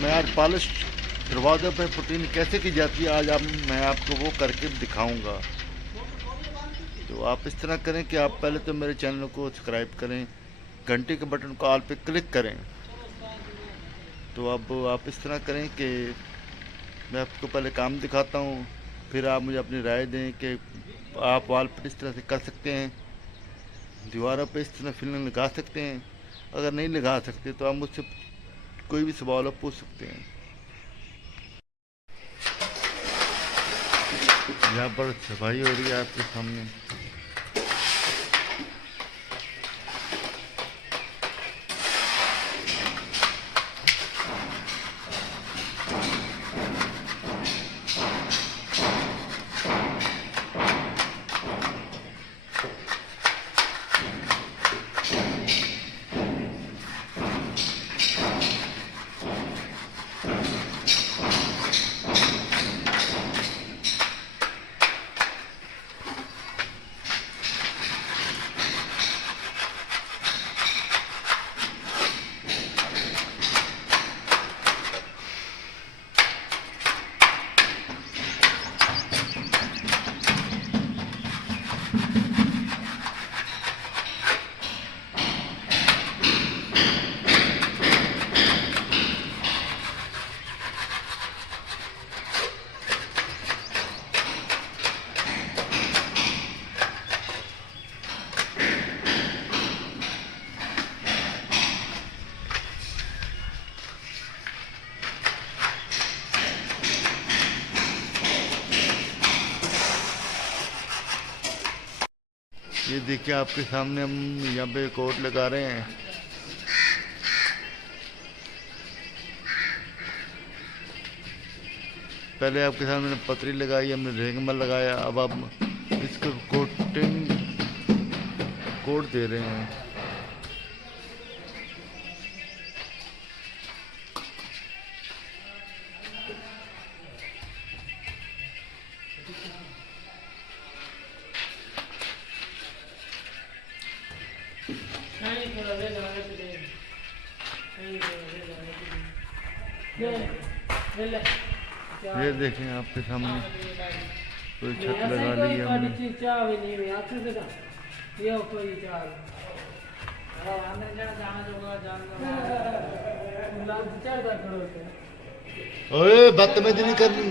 मैं आज पॉलिश दरवाज़ों पे पुटीन कैसे की जाती है, आज मैं आपको वो करके दिखाऊंगा। तो आप इस तरह करें कि आप पहले तो मेरे चैनल को सब्सक्राइब करें, घंटी के बटन को ऑल पे क्लिक करें। तो अब आप इस तरह करें कि मैं आपको पहले काम दिखाता हूँ, फिर आप मुझे अपनी राय दें कि आप वॉल पर इस तरह से कर सकते हैं, दीवारों पे इस तरह फिल्म लगा सकते हैं। अगर नहीं लगा सकते तो आप मुझसे कोई भी सवाल आप पूछ सकते हैं। यहाँ पर सफाई हो रही है आपके सामने। ये देखिए आपके सामने हम यहाँ पे कोट लगा रहे हैं। पहले आपके सामने पतरी लगाई, हमने रेंगमल लगाया, अब आप इसको कोट दे रहे हैं। ये देखें आपके सामने कोई छत लगा ली है हमने। ओए बदतमीजी नहीं करनी।